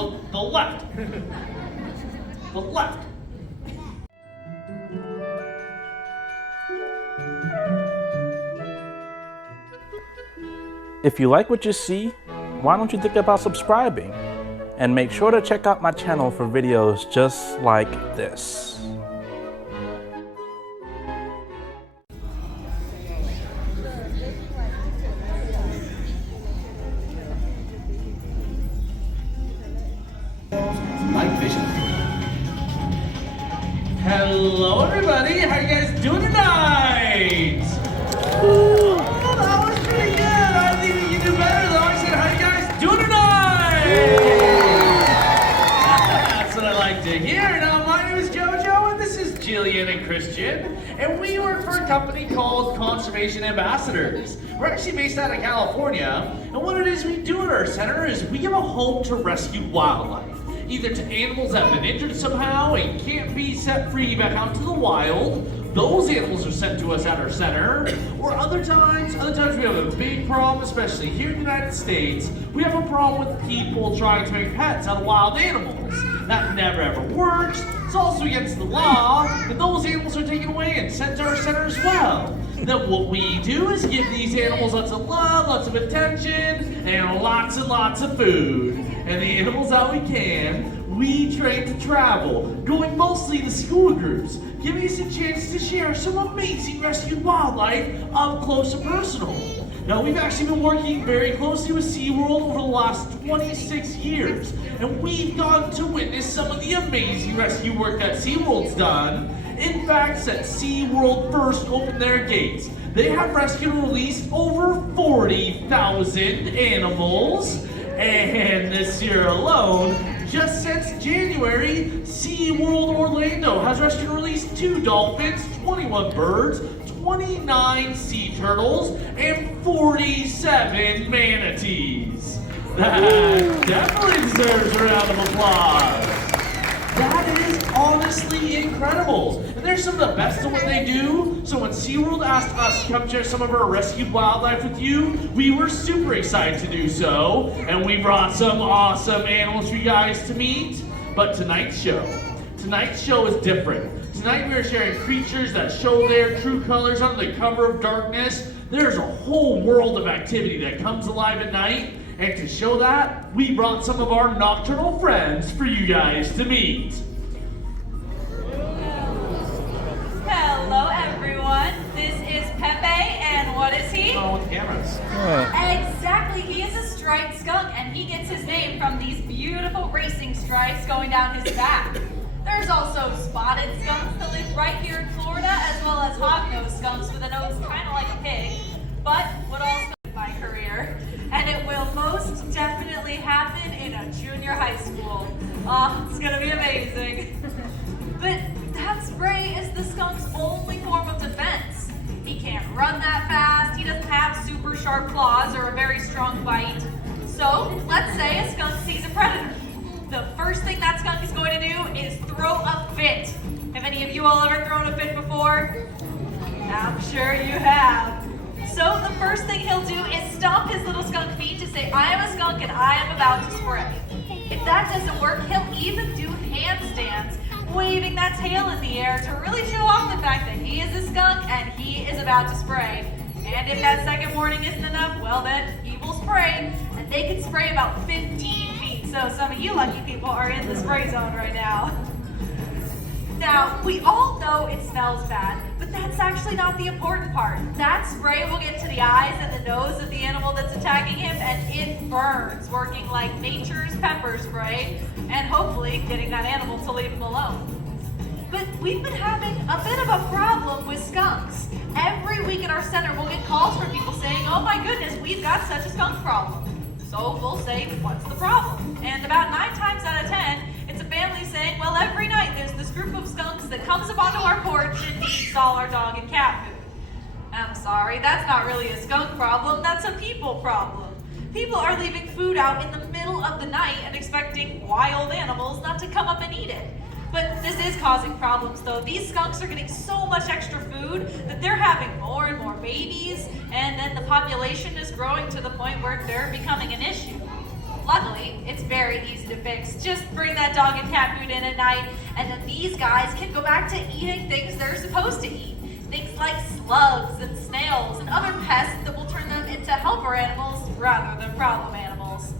The left. The left. If you like what you see, why don't you think about subscribing? And make sure to check out my channel for videos just like this. Night vision. Hello everybody, how you guys doing tonight? Oh, that was pretty good. I think we can do better though. I said, how you guys doing tonight? That's what I like to hear. Now, my name is JoJo and this is Jillian and Christian. And we work for a company called Conservation Ambassadors. We're actually based out of California. And what it is we do at our center is we give a home to rescued wildlife. Either to animals that have been injured somehow and can't be set free back out to the wild. Those animals are sent to us at our center. Or other times we have a big problem, especially here in the United States. We have a problem with people trying to make pets out of wild animals. That never ever works. It's also against the law, and those animals are taken away and sent to our center as well. Then what we do is give these animals lots of love, lots of attention, and lots of food. And the animals that we can, we train to travel, going mostly to school groups, giving us a chance to share some amazing rescued wildlife up close and personal. Now, we've actually been working very closely with SeaWorld over the last 26 years, and we've gotten to witness some of the amazing rescue work that SeaWorld's done. In fact, since SeaWorld first opened their gates, they have rescued and released over 40,000 animals. And this year alone, just since January, SeaWorld Orlando has rescued and released 2 dolphins, 21 birds, 29 sea turtles, and 47 manatees. That definitely deserves a round of applause. That is honestly incredible. And they're some of the best at what they do. So when SeaWorld asked us to come share some of our rescued wildlife with you, we were super excited to do so. And we brought some awesome animals for you guys to meet. But tonight's show is different. Tonight we are sharing creatures that show their true colors under the cover of darkness. There's a whole world of activity that comes alive at night. And to show that, we brought some of our nocturnal friends for you guys to meet. Hello everyone, this is Pepe, and what is he? Oh, with cameras. Exactly, he is a striped skunk, and he gets his name from these beautiful racing stripes going down his back. There's also spotted skunks that live right here in Florida, as well as hog-nosed skunks with a nose kind of like a pig, but would also be my career. And it will most definitely happen in a junior high school. Oh, it's gonna be amazing. But that spray is the skunk's only form of defense. He can't run that fast, he doesn't have super sharp claws or a very strong bite. So, let's say a skunk sees a predator. The first thing that skunk is going to do is throw a fit. Have any of you all ever thrown a fit before? I'm sure you have. So the first thing he'll do is stomp his little skunk feet to say, I am a skunk and I am about to spray. If that doesn't work, he'll even do handstands, waving that tail in the air to really show off the fact that he is a skunk and he is about to spray. And if that second warning isn't enough, well then, he will spray, and they can spray about 15 feet. So some of you lucky people are in the spray zone right now. Now, we all know it smells bad, but that's actually not the important part. That spray will get to the eyes and the nose of the animal that's attacking him, and it burns, working like nature's pepper spray, and hopefully getting that animal to leave him alone. But we've been having a bit of a problem with skunks. Every week at our center, we'll get calls from people saying, oh my goodness, we've got such a skunk problem. So we'll say, what's the problem? And about 9 times out of 10, it's a family saying, well, every night there's this group of skunks that comes up onto our porch and eats all our dog and cat food. I'm sorry, that's not really a skunk problem, that's a people problem. People are leaving food out in the middle of the night and expecting wild animals not to come up and eat it. But this is causing problems though. These skunks are getting so much extra food that they're having more and more babies, and then the population is growing to the point where they're becoming an issue. Luckily, It's very easy to fix. Just bring that dog and cat food in at night, and then these guys can go back to eating things they're supposed to eat. Things like slugs and snails and other pests that will turn them into helper animals rather than problem animals.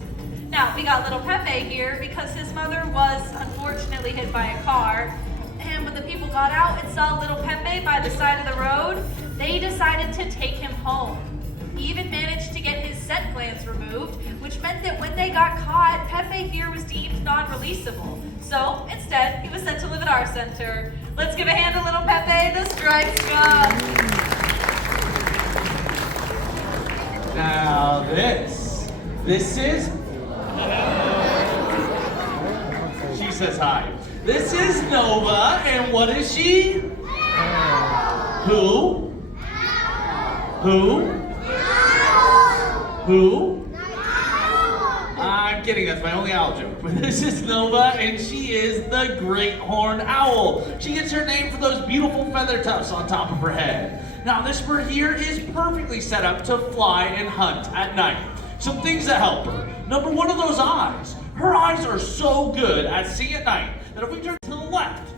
Now, we got little Pepe here because his mother was unfortunately hit by a car, and when the people got out and saw little Pepe by the side of the road, they decided to take him home. He even managed to get his scent glands removed, which meant that when they got caught, Pepe here was deemed non-releasable. So instead, he was sent to live at our center. Let's give a hand to little Pepe, the striped skunk. Now this is, she says hi. This is Nova, and what is she? Who? I'm kidding, that's my only owl joke. But this is Nova, and she is the great horned owl. She gets her name for those beautiful feather tufts on top of her head. Now this bird here is perfectly set up to fly and hunt at night. Some things that help her. Number one are those eyes. Her eyes are so good at seeing at night that if we turn to the left,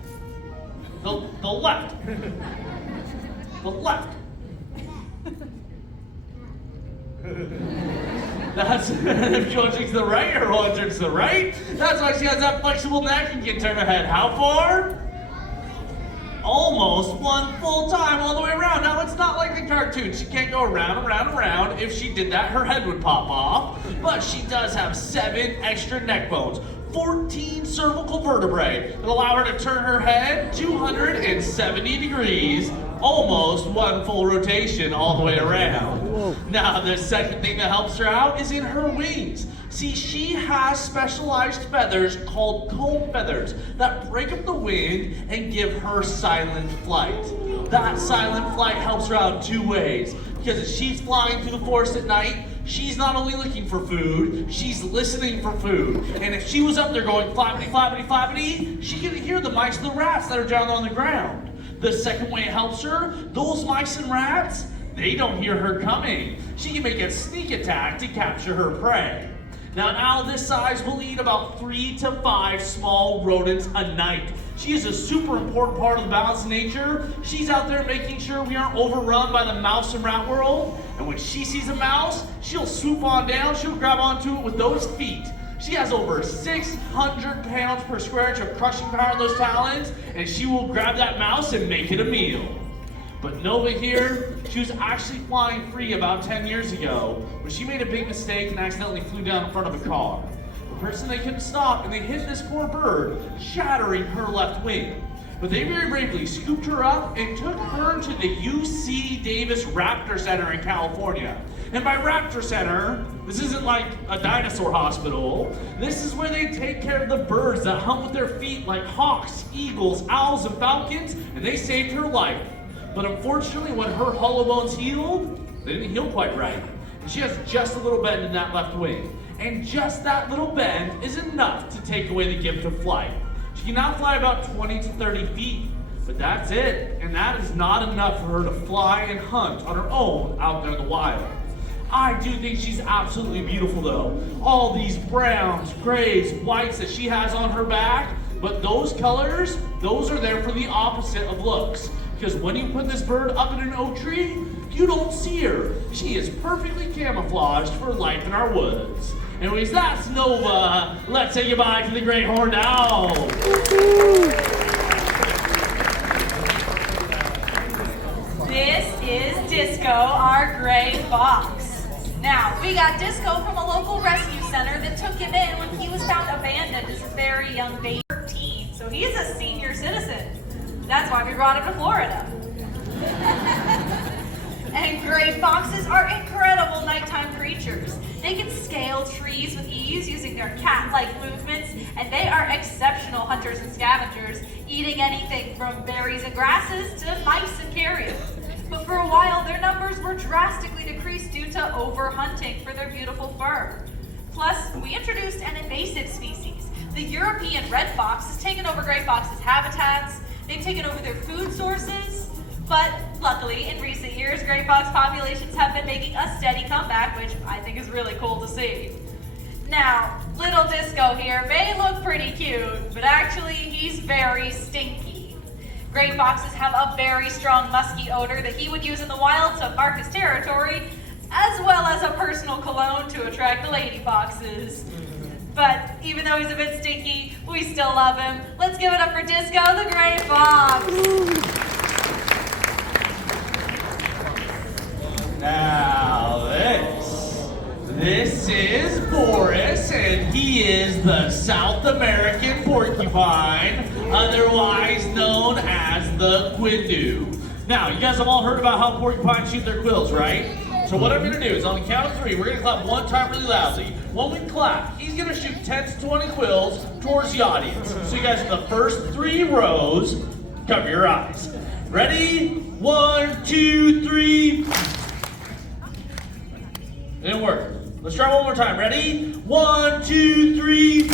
that's if she wants to the right or wants to the right. That's why she has that flexible neck and can turn her head how far? Almost one full time all the way around. Now it's not like the cartoon. She can't go around and around and around. If she did that, her head would pop off. But she does have 7 extra neck bones, 14 cervical vertebrae that allow her to turn her head 270 degrees, almost one full rotation all the way around. Now the second thing that helps her out is in her wings. See, she has specialized feathers called comb feathers that break up the wind and give her silent flight. That silent flight helps her out 2 ways, because if she's flying through the forest at night, she's not only looking for food, she's listening for food. And if she was up there going flappity, flappity, flappity, she can hear the mice and the rats that are down on the ground. The second way it helps her, those mice and rats, they don't hear her coming. She can make a sneak attack to capture her prey. Now an owl this size will eat about 3 to 5 small rodents a night. She is a super important part of the balance of nature. She's out there making sure we aren't overrun by the mouse and rat world. And when she sees a mouse, she'll swoop on down, she'll grab onto it with those feet. She has over 600 pounds per square inch of crushing power in those talons, and she will grab that mouse and make it a meal. But Nova here, she was actually flying free about 10 years ago, but she made a big mistake and accidentally flew down in front of a car. The person they couldn't stop, and they hit this poor bird, shattering her left wing. But they very bravely scooped her up and took her to the UC Davis Raptor Center in California. And by Raptor Center, this isn't like a dinosaur hospital. This is where they take care of the birds that hunt with their feet like hawks, eagles, owls, and falcons, and they saved her life. But unfortunately, when her hollow bones healed, they didn't heal quite right. And she has just a little bend in that left wing. And just that little bend is enough to take away the gift of flight. She can now fly about 20 to 30 feet, but that's it. And that is not enough for her to fly and hunt on her own out there in the wild. I do think she's absolutely beautiful though. All these browns, grays, whites that she has on her back, but those colors, those are there for the opposite of looks. Because when you put this bird up in an oak tree, you don't see her. She is perfectly camouflaged for life in our woods. Anyways, that's Nova. Let's say goodbye to the great horned owl. This is Disco, our gray fox. Now, we got Disco from a local rescue center that took him in when he was found abandoned as a very young baby, 13. So he is a senior citizen. That's why we brought him to Florida. And gray foxes are incredible nighttime creatures. They can scale trees with ease using their cat-like movements, and they are exceptional hunters and scavengers, eating anything from berries and grasses to mice and carrion. But for a while, their numbers were drastically decreased due to overhunting for their beautiful fur. Plus, we introduced an invasive species. The European red fox has taken over gray foxes' habitats. They've taken over their food sources. But luckily, in recent years, gray fox populations have been making a steady comeback, which I think is really cool to see. Now, little Disco here may look pretty cute, but actually he's very stinky. Gray foxes have a very strong musky odor that he would use in the wild to mark his territory, as well as a personal cologne to attract the lady foxes. But even though he's a bit stinky, we still love him. Let's give it up for Disco the Gray Fox. Now this is Boris, and he is the South American porcupine, otherwise known as the quindu. Now, you guys have all heard about how porcupines shoot their quills, right? So what I'm gonna do is on the count of 3, we're gonna clap one time really loudly. When we clap, he's gonna shoot 10 to 20 quills towards the audience. So you guys, in the first 3 rows, cover your eyes. Ready? 1, 2, 3. Didn't work. Let's try one more time. Ready? 1, 2, 3.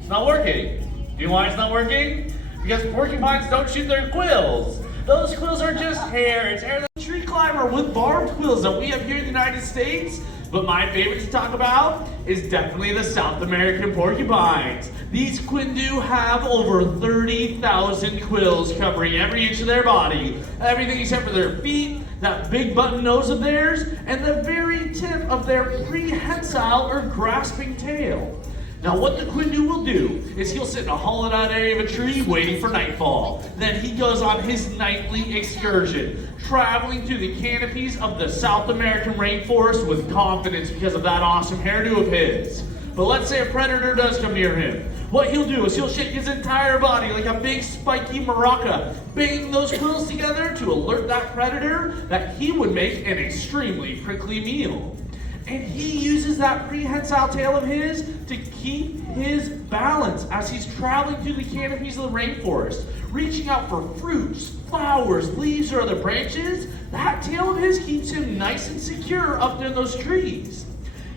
It's not working. Do you know why it's not working? Because porcupines don't shoot their quills. Those quills are just hair. It's hair. The tree climber with barbed quills that we have here in the United States. But my favorite to talk about is definitely the South American porcupines. These quindu have over 30,000 quills covering every inch of their body. Everything except for their feet, that big button nose of theirs, and the very tip of their prehensile or grasping tail. Now what the quindu will do is he'll sit in a hollowed out area of a tree waiting for nightfall. Then he goes on his nightly excursion, traveling through the canopies of the South American rainforest with confidence because of that awesome hairdo of his. But let's say a predator does come near him. What he'll do is he'll shake his entire body like a big spiky maraca, banging those quills together to alert that predator that he would make an extremely prickly meal. And he uses that prehensile tail of his to keep his balance as he's traveling through the canopies of the rainforest, reaching out for fruits, flowers, leaves, or other branches. That tail of his keeps him nice and secure up in those trees.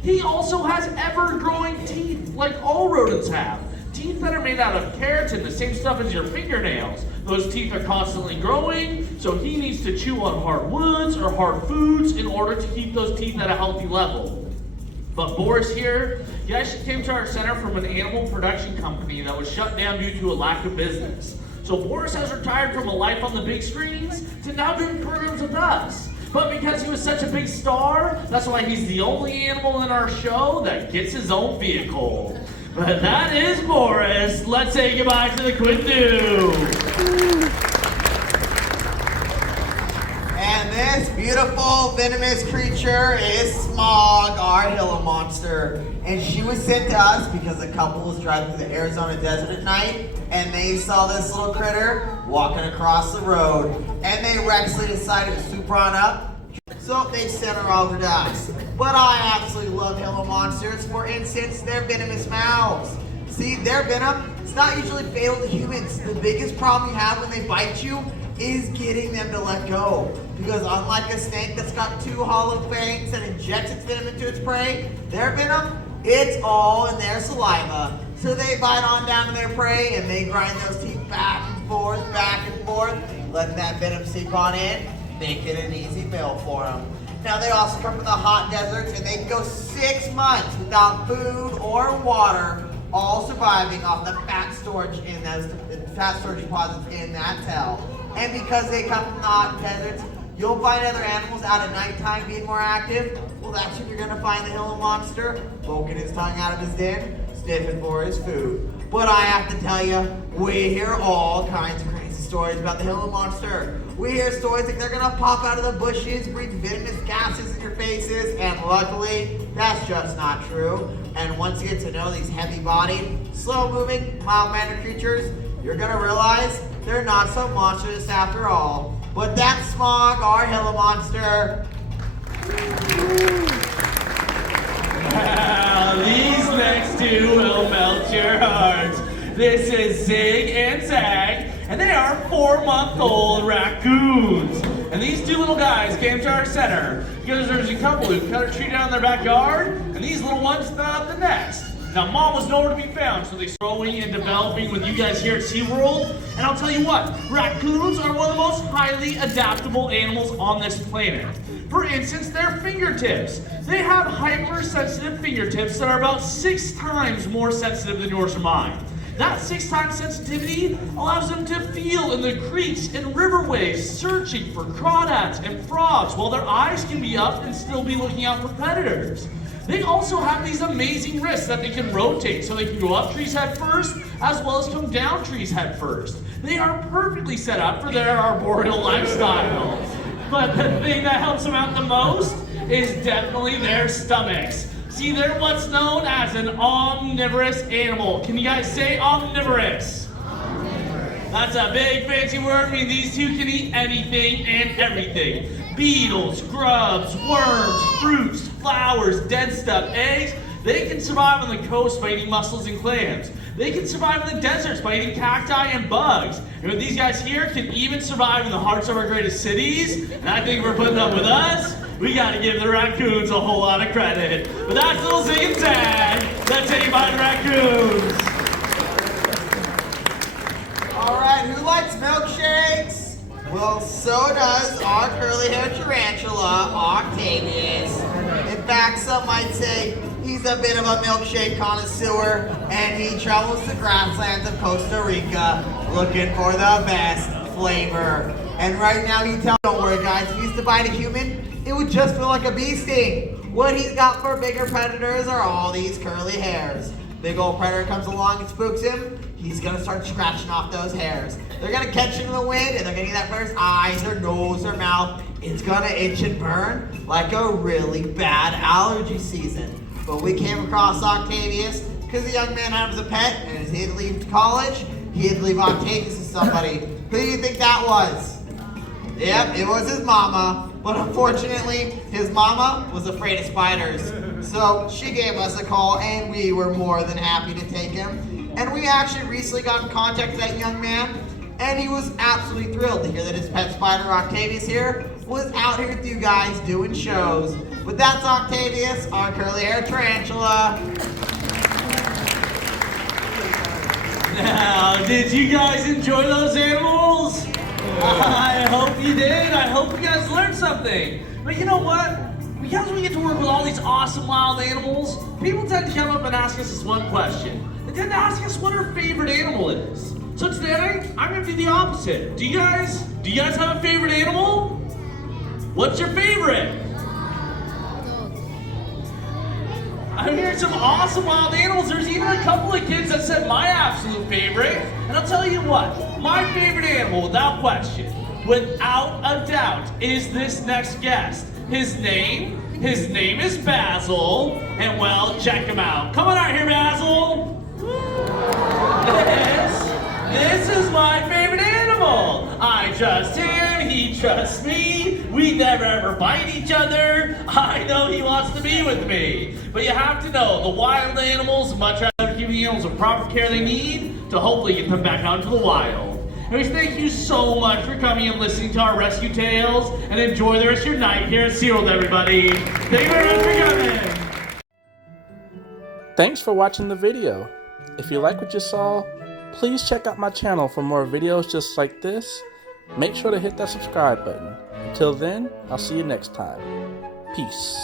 He also has ever-growing teeth like all rodents have. Teeth that are made out of keratin, the same stuff as your fingernails. Those teeth are constantly growing, so he needs to chew on hard woods or hard foods in order to keep those teeth at a healthy level. But Boris here, he actually came to our center from an animal production company that was shut down due to a lack of business. So Boris has retired from a life on the big screens to now doing programs with us. But because he was such a big star, that's why he's the only animal in our show that gets his own vehicle. But that is Boris. Let's say goodbye to the quindu. And this beautiful venomous creature is Smog, our Gila monster. And she was sent to us because a couple was driving through the Arizona desert at night and they saw this little critter walking across the road. And they recklessly decided to swoop on up. So they sent her over to us. But I absolutely love Gila monsters. For instance, their venomous mouths. See, their venom, it's not usually fatal to humans. The biggest problem you have when they bite you is getting them to let go. Because unlike a snake that's got 2 hollow fangs and injects its venom into its prey, their venom, it's all in their saliva. So they bite on down to their prey and they grind those teeth back and forth, letting that venom seep on in, make it an easy meal for them. Now they also come from the hot deserts and they can go 6 months without food or water, all surviving off the fat storage in those fat storage deposits in that tail. And because they come from the hot deserts, you'll find other animals out at nighttime being more active. Well, that's when you're gonna find the Gila monster poking his tongue out of his den, sniffing for his food. But I have to tell you, we hear all kinds of crazy stories about the Gila monster. We hear stories like they're gonna pop out of the bushes, breathe venomous gases in your faces, and luckily, that's just not true. And once you get to know these heavy-bodied, slow-moving, mild-mannered creatures, you're gonna realize they're not so monstrous after all. But that's Smog, our Gila monster. Wow, these next 2 will melt your heart. This is Zig and Zag, and they are 4-month-old raccoons. And these 2 little guys came to our center because there's a couple who cut a tree down in their backyard, and these little ones fell out the nest. Now, Mom was nowhere to be found, so they started growing and developing with you guys here at SeaWorld. And I'll tell you what, raccoons are one of the most highly adaptable animals on this planet. For instance, their fingertips. They have hypersensitive fingertips that are about 6 times more sensitive than yours or mine. That 6 times sensitivity allows them to feel in the creeks and riverways, searching for crawdads and frogs, while their eyes can be up and still be looking out for predators. They also have these amazing wrists that they can rotate, so they can go up trees head first, as well as come down trees head first. They are perfectly set up for their arboreal lifestyle. But the thing that helps them out the most is definitely their stomachs. See, they're what's known as an omnivorous animal. Can you guys say omnivorous? That's a big fancy word, meaning these two can eat anything and everything. Beetles, grubs, worms, fruits, flowers, dead stuff, eggs. They can survive on the coast by eating mussels and clams. They can survive in the deserts by eating cacti and bugs. And these guys here can even survive in the hearts of our greatest cities. And I think if we're putting up with us, we gotta give the raccoons a whole lot of credit. But that's a little zig and zag. Let's say bye to raccoons. All right, who likes milkshakes? Well, so does our curly-haired tarantula, Octavius. In fact, some might say he's a bit of a milkshake connoisseur, and he travels the grasslands of Costa Rica looking for the best flavor. And right now, don't worry guys, if he used to bite a human, it would just feel like a bee sting. What he's got for bigger predators are all these curly hairs. Big old predator comes along and spooks him, he's gonna start scratching off those hairs. They're gonna catch him in the wind, and they're gonna get that predator's eyes, their nose, their mouth. It's gonna itch and burn like a really bad allergy season. But we came across Octavius because the young man had him as a pet, and as he had to leave college, he had to leave Octavius to somebody. Who do you think that was? Yep, it was his mama. But unfortunately, his mama was afraid of spiders. So she gave us a call, and we were more than happy to take him. And we actually recently got in contact with that young man, and he was absolutely thrilled to hear that his pet spider, Octavius here, was out here with you guys doing shows. But that's Octavius, our curly-haired tarantula. Now, did you guys enjoy those animals? I hope you did. I hope you guys learned something. But you know what? Because we get to work with all these awesome wild animals, people tend to come up and ask us this one question. They tend to ask us what our favorite animal is. So today, I'm going to do the opposite. Do you guys have a favorite animal? What's your favorite? I'm hearing some awesome wild animals. There's even a couple of kids that said my absolute favorite. And I'll tell you what, my favorite animal, without question, without a doubt, is this next guest. His name is Basil. And well, check him out. Come on out here, Basil. This is my favorite animal. I trust him, he trusts me. We never ever bite each other. I know he wants to be with me. But you have to know, the wild animals much rather give the animals the proper care they need to hopefully get them back out into the wild. Anyways, thank you so much for coming and listening to our rescue tales, and enjoy the rest of your night here at SeaWorld, everybody. Thank you very much for coming. Thanks for watching the video. If you like what you saw, please check out my channel for more videos just like this. Make sure to hit that subscribe button. Until then, I'll see you next time. Peace.